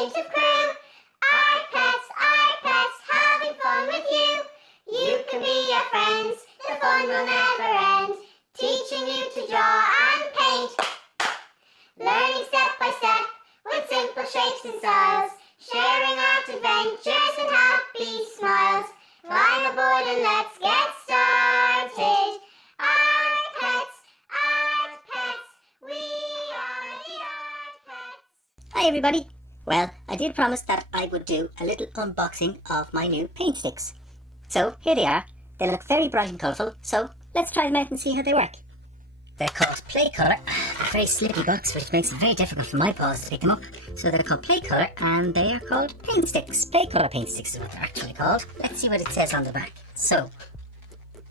paint of crew. iPads, having fun with you. You can be your friends, the fun will never end. Teaching you to draw and paint. Learning step by step with simple shapes and styles. Sharing art adventures and happy smiles. Climb aboard and let's get started. Art Pets, we are the Art Pets. Hi everybody! Well, I did promise that I would do a little unboxing of my new Paintsticks. So here they are. They look very bright and colourful, so let's try them out and see how they work. They're called Play Colour. A very slippy box, which makes it very difficult for my paws to pick them up. So they're called Play Colour and they are called Paintsticks. Play Colour Paintsticks is what they're actually called. Let's see what it says on the back. So,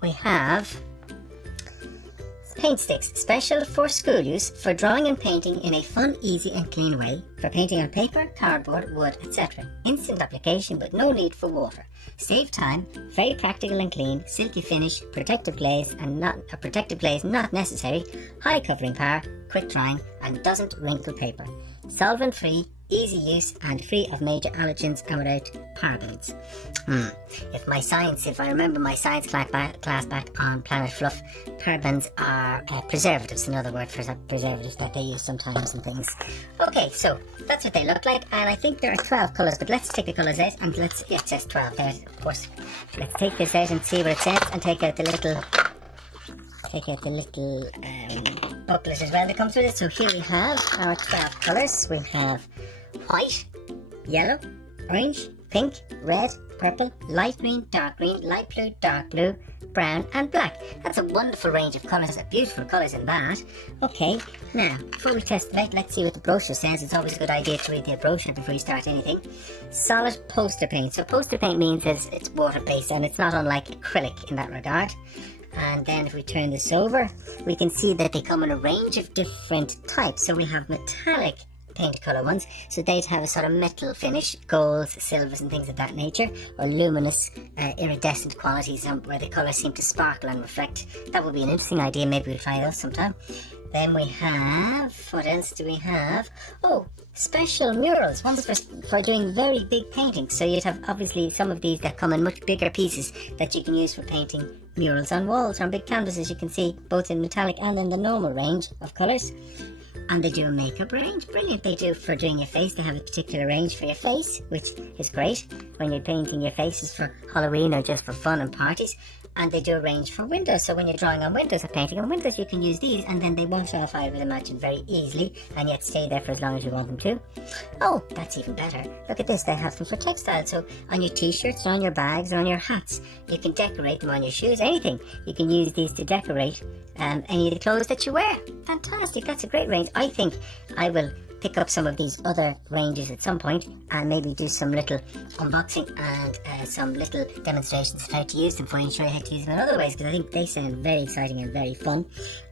we have Paintsticks, special for school use, for drawing and painting in a fun, easy and clean way, for painting on paper, cardboard, wood, etc. Instant application with no need for water. Save time, very practical and clean, silky finish, protective glaze not necessary, high covering power, quick drying and doesn't wrinkle paper. Solvent free, easy use and free of major allergens and without parabens. If I remember my science class back on Planet Fluff, parabens are preservatives, another word for preservatives that they use sometimes and things. Okay, so that's what they look like, and I think there are 12 colours, but let's take the colours out and it says 12 there, of course. Let's take this out and see what it says and take out the little booklet as well that comes with it. So here we have our 12 colours. We have white, yellow, orange, pink, red, purple, light green, dark blue, brown and black. That's a wonderful range of colours, beautiful colours in that. Okay, now before we test them out, let's see what the brochure says. It's always a good idea to read the brochure before you start anything. Solid poster paint. So poster paint means it's water-based and it's not unlike acrylic in that regard. And then if we turn this over, we can see that they come in a range of different types. So we have metallic paint colour ones, so they'd have a sort of metal finish, golds, silvers and things of that nature, or luminous iridescent qualities where the colours seem to sparkle and reflect. That would be an interesting idea, maybe we'll try those sometime. Then we have, what else do we have? Oh, special murals, ones for doing very big paintings. So you'd have obviously some of these that come in much bigger pieces that you can use for painting murals on walls or on big canvases, you can see, both in metallic and in the normal range of colours. And they do a makeup range, brilliant. They do for doing your face, they have a particular range for your face, which is great when you're painting your faces for Halloween or just for fun and parties. And they do a range for windows, so when you're drawing on windows or painting on windows, you can use these and then they wash off, I would imagine, very easily and yet stay there for as long as you want them to. Oh, that's even better. Look at this, they have them for textiles, so on your t-shirts, on your bags, or on your hats. You can decorate them on your shoes, anything. You can use these to decorate any of the clothes that you wear. Fantastic, that's a great range. I think I will pick up some of these other ranges at some point and maybe do some little unboxing and some little demonstrations of how to use them for you and show you how to use them in other ways, because I think they sound very exciting and very fun.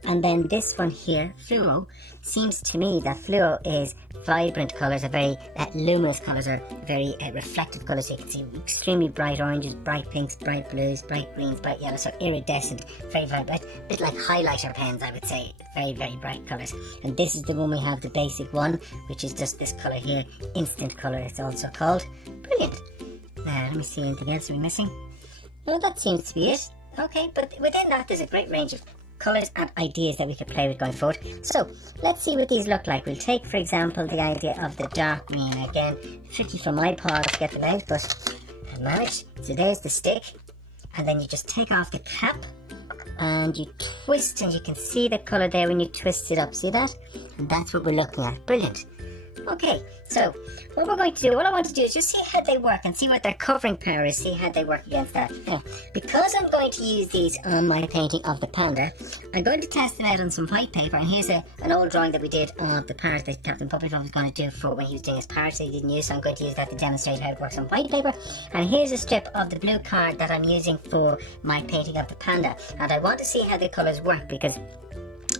And then this one here, fluo, seems to me that fluo is vibrant colours, are very luminous colours, are very reflective colours. You can see extremely bright oranges, bright pinks, bright blues, bright greens, bright yellows, so iridescent, very bright, a bit like highlighter pens, I would say. Very bright colours. And this is the one we have, the basic one, which is just this colour here, instant colour it's also called. Brilliant. Now let me see, anything else we're missing. Well, that seems to be it. Okay, but within that there's a great range of colours and ideas that we could play with going forward. So let's see what these look like. We'll take, for example, the idea of the dark green. Again, tricky for my paw to get them out, but I managed. So there's the stick, and then you just take off the cap and you twist, and you can see the colour there when you twist it up. See that? And that's what we're looking at. Brilliant. Okay, so what I want to do is just see how they work and see what their covering power is, see how they work against that. Now, because I'm going to use these on my painting of the panda, I'm going to test it out on some white paper, and here's an old drawing that we did of the parrot that Captain Puppyfluff was going to do for when he was doing his parrot that he didn't use, so I'm going to use that to demonstrate how it works on white paper. And here's a strip of the blue card that I'm using for my painting of the panda, and I want to see how the colours work, because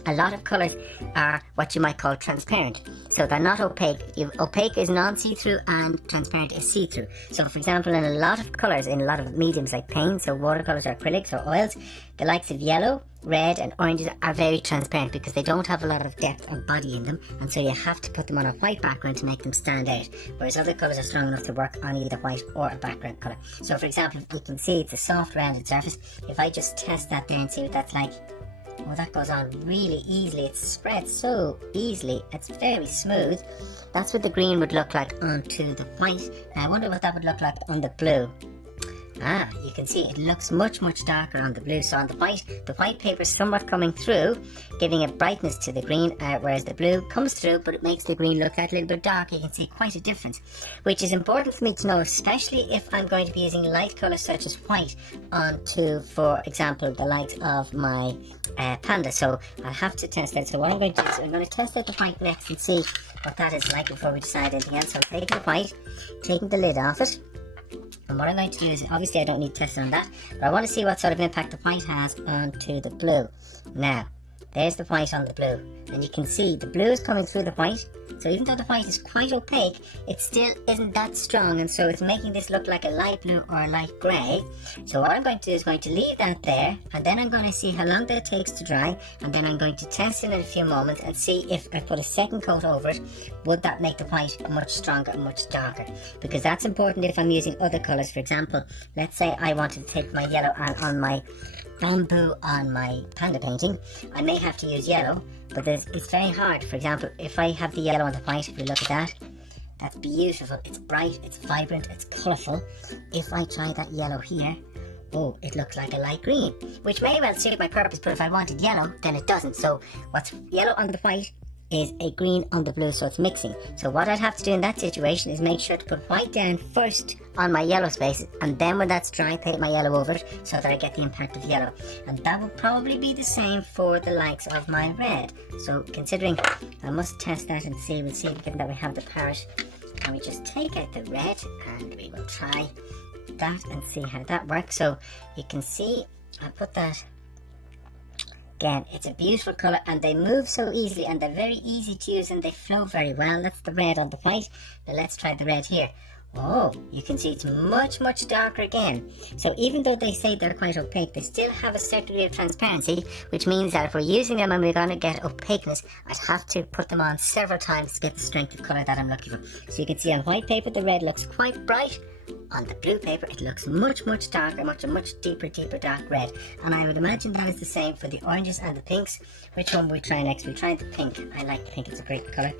a lot of colours are what you might call transparent, so they're not opaque. Opaque is non-see-through and transparent is see-through. So for example, in a lot of colours, in a lot of mediums like paints or watercolours or acrylics or oils, the likes of yellow red and oranges are very transparent because they don't have a lot of depth or body in them, and so you have to put them on a white background to make them stand out, whereas other colours are strong enough to work on either white or a background colour. So for example, you can see it's a soft rounded surface. If I just test that there and see what that's like, oh, that goes on really easily. It spreads so easily. It's very smooth. That's what the green would look like onto the white. Now I wonder what that would look like on the blue. Ah, you can see it looks much darker on the blue. So on the white paper is somewhat coming through, giving a brightness to the green, whereas the blue comes through, but it makes the green look like a little bit darker. You can see quite a difference, which is important for me to know, especially if I'm going to be using light colours such as white onto, for example, the likes of my panda. So I'll have to test that. So what I'm going to do is I'm going to test out the white next and see what that is like before we decide anything else. So I'm taking the white, taking the lid off it. And what I'm going to do is, obviously I don't need testing on that, but I want to see what sort of impact the white has onto the blue. Now, there's the white on the blue, and you can see the blue is coming through the white, so even though the white is quite opaque, it still isn't that strong, and so it's making this look like a light blue or a light grey. So what I'm going to do is going to leave that there, and then I'm going to see how long that takes to dry, and then I'm going to test it in a few moments and see if I put a second coat over it, would that make the white much stronger and much darker, because that's important if I'm using other colours. For example, let's say I wanted to take my yellow and on my bamboo on my panda painting, I may have to use yellow, but it's very hard. For example, if I have the yellow on the white, if you look at that, that's beautiful, it's bright, it's vibrant, it's colourful. If I try that yellow here, oh, it looks like a light green, which may well suit my purpose, but if I wanted yellow, then it doesn't. So what's yellow on the white is a green on the blue, so it's mixing. So what I'd have to do in that situation is make sure to put white down first on my yellow space, and then when that's dry, paint my yellow over it so that I get the impact of yellow. And that will probably be the same for the likes of my red. So considering I must test that and see, we'll see, given that we have the parrot, and we just take out the red and we will try that and see how that works. So you can see I put that. Again, it's a beautiful colour, and they move so easily, and they're very easy to use, and they flow very well. That's the red on the white. Now let's try the red here. Oh, you can see it's much darker again. So even though they say they're quite opaque, they still have a certain degree of transparency, which means that if we're using them and we're going to get opaqueness, I'd have to put them on several times to get the strength of colour that I'm looking for. So you can see on white paper the red looks quite bright. On the blue paper it looks much darker, much deeper dark red. And I would imagine that is the same for the oranges and the pinks. Which one will we try next? We'll try the pink. I like the pink, it's a great colour.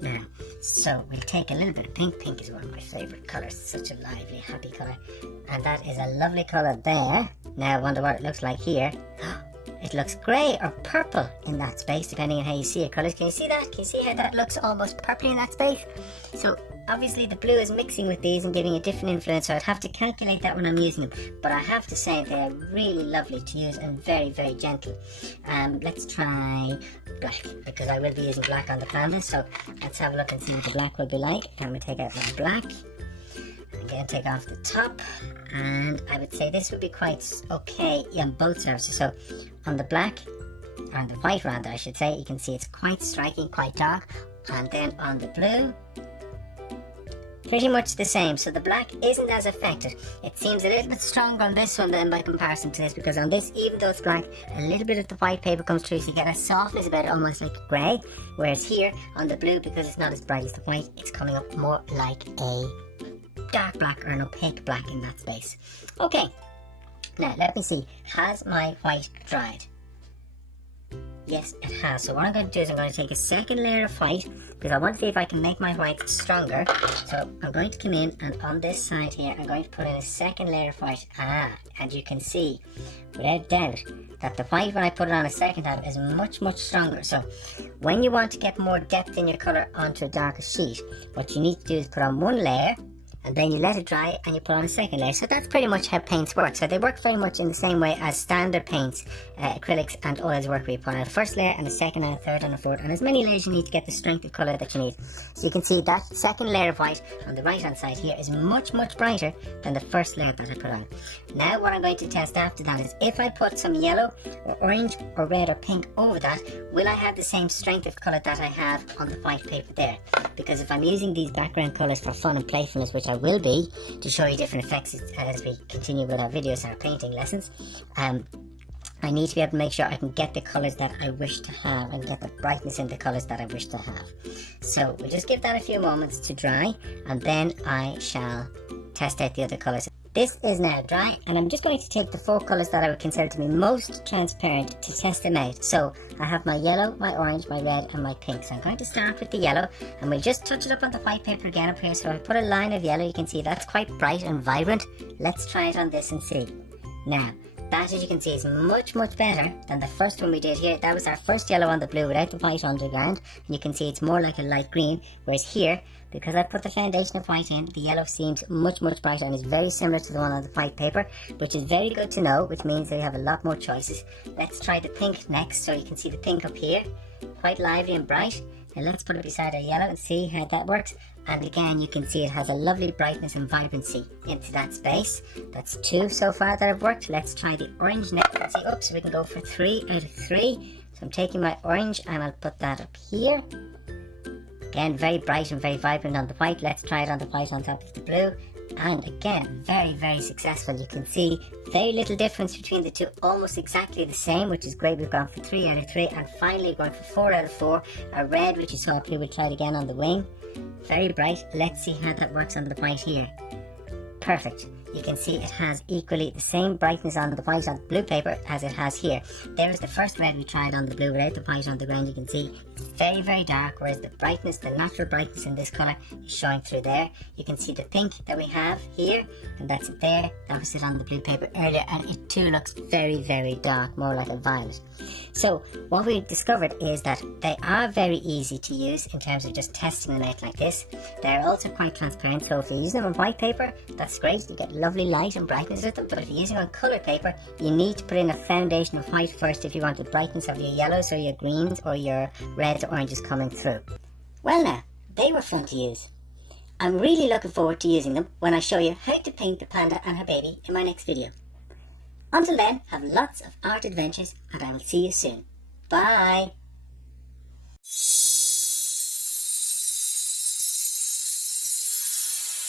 Now, so we'll take a little bit of pink. Pink is one of my favourite colours, such a lively, happy colour. And that is a lovely colour there. Now I wonder what it looks like here. It looks grey or purple in that space, depending on how you see your colours. Can you see that? Can you see how that looks almost purpley in that space? So obviously the blue is mixing with these and giving a different influence, so I'd have to calculate that when I'm using them. But I have to say they're really lovely to use and very gentle. Let's try black, because I will be using black on the canvas. So let's have a look and see what the black will be like. And we take out my black. Again, take off the top, and I would say this would be quite okay on both surfaces. So on the black, or on the white rather I should say, you can see it's quite striking, quite dark. And then on the blue, pretty much the same. So the black isn't as affected. It seems a little bit stronger on this one than by comparison to this, because on this, even though it's black, a little bit of the white paper comes through, so you get a softness about it, almost like grey. Whereas here on the blue, because it's not as bright as the white, it's coming up more like a dark black or an opaque black in that space. Okay, now let me see, has my white dried? Yes, it has. So what I'm going to do is I'm going to take a second layer of white, because I want to see if I can make my white stronger. So I'm going to come in, and on this side here I'm going to put in a second layer of white. And you can see without doubt that the white, when I put it on a second time, is much stronger. So when you want to get more depth in your colour onto a darker sheet, what you need to do is put on one layer, and then you let it dry and you put on a second layer. So that's pretty much how paints work. So they work very much in the same way as standard paints, acrylics and oils work, where you put on a first layer and a second and a third and a fourth, and as many layers you need to get the strength of colour that you need. So you can see that second layer of white on the right hand side here is much brighter than the first layer that I put on. Now what I'm going to test after that is if I put some yellow or orange or red or pink over that, will I have the same strength of colour that I have on the white paper there? Because if I'm using these background colours for fun and playfulness, which I will be, to show you different effects as we continue with our videos and our painting lessons, I need to be able to make sure I can get the colours that I wish to have and get the brightness in the colours that I wish to have. So we'll just give that a few moments to dry, and then I shall test out the other colours. This is now dry, and I'm just going to take the 4 colours that I would consider to be most transparent to test them out. So I have my yellow, my orange, my red and my pink. So I'm going to start with the yellow, and we'll just touch it up on the white paper again up here. So I put a line of yellow. You can see that's quite bright and vibrant. Let's try it on this and see. Now, that, as you can see, is much better than the first one we did here. That was our first yellow on the blue without the white underground. And you can see it's more like a light green. Whereas here, because I put the foundation of white in, the yellow seems much brighter and is very similar to the one on the white paper, which is very good to know, which means that you have a lot more choices. Let's try the pink next. So you can see the pink up here, quite lively and bright. And let's put it beside our yellow and see how that works. And again, you can see it has a lovely brightness and vibrancy into that space. That's 2 so far that have worked. Let's try the orange next and see. Oops, we can go for 3 out of 3. So I'm taking my orange and I'll put that up here. Again, very bright and very vibrant on the white. Let's try it on the white on top of the blue. And again, very successful. You can see very little difference between the two, almost exactly the same, which is great. We've gone for 3 out of 3, and finally going for 4 out of 4. Our red, which you saw up here, we'll try it again on the wing. Very bright. Let's see how that works on the white here. Perfect. You can see it has equally the same brightness on the white on the blue paper as it has here. There is the first red we tried on the blue without the white on the ground. You can see it's very dark, whereas the brightness, the natural brightness in this colour is showing through there. You can see the pink that we have here, and that's it there. That was it on the blue paper earlier, and it too looks very dark, more like a violet. So what we discovered is that they are very easy to use in terms of just testing them out like this. They're also quite transparent, so if you're using them on white paper, that's great. You get lovely light and brightness with them. But if you're using on colour paper, you need to put in a foundation of white first if you want the brightness of your yellows or your greens or your reds or oranges coming through. Well now, they were fun to use. I'm really looking forward to using them when I show you how to paint the panda and her baby in my next video. Until then, have lots of art adventures, and I will see you soon. Bye!